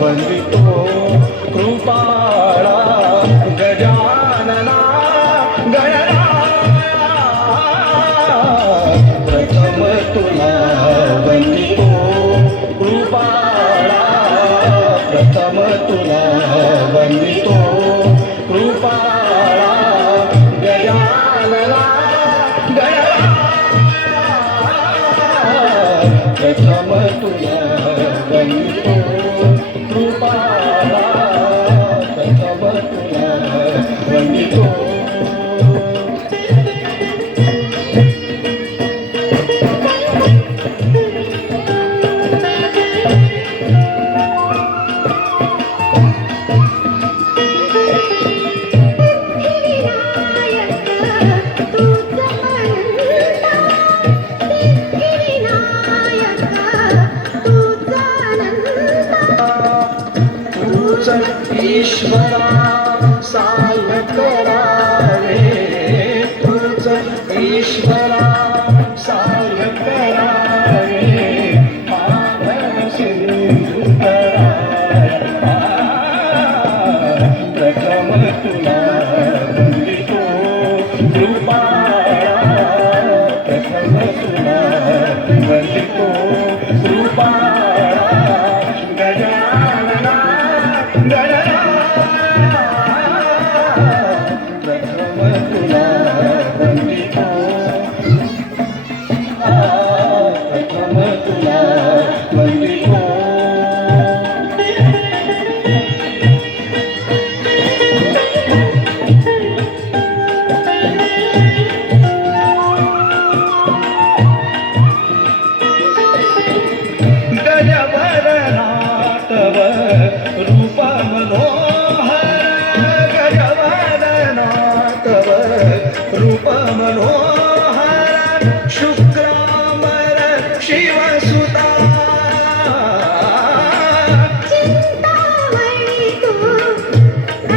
वंदितो कृपाळा गजानना गणराया प्रथम तुला वंदितो कृपाळा प्रथम तुला वंदितो कृपाळा गजानना गणराया प्रथम तुला वंदितो कृपाळा प्रथम तुला वंदितो ईश्वरा साय करावे तुझ ईश्वरा साय करावे माधव सिंधू कराया प्रथम तुला वंदितो कृपाळा प्रथम तुला वंदितो कृपाळा गजानना प्रथम तुला वंदितो प्रथम तुला वंदितो गजवदना तव रूप मनोहर गजवदना तव रूप मनोहर शुक्रांबर शिवसुता चिंतामणी तू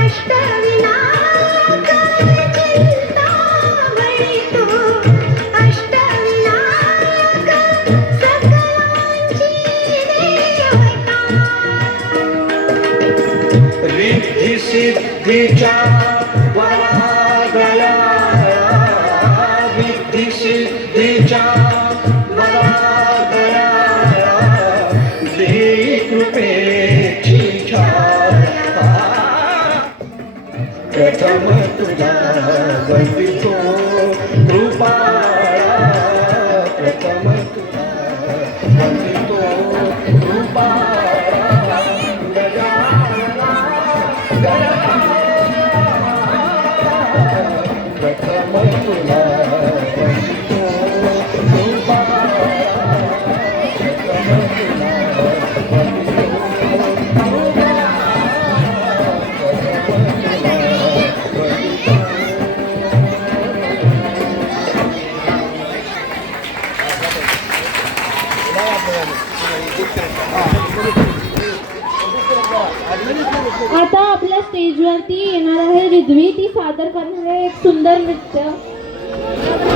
अष्टविनायक चिंतामणी तू अष्टविनायक सकलांची देवता रिद्धी सिद्धीच्या वरागया रिद्धी सिद्धीच्या वरागया देई कृपेची छाया प्रथम तुला वंदितो कृपाळा प्रथम तुला वंदितो कृपाळा गजानना प्रथम तुला वंदितो कृपाळा प्रथम तुला वंदितो आता आपल्या स्टेजवरती येणार आहे रिद्वी. ती सादर करणार आहे एक सुंदर नृत्य.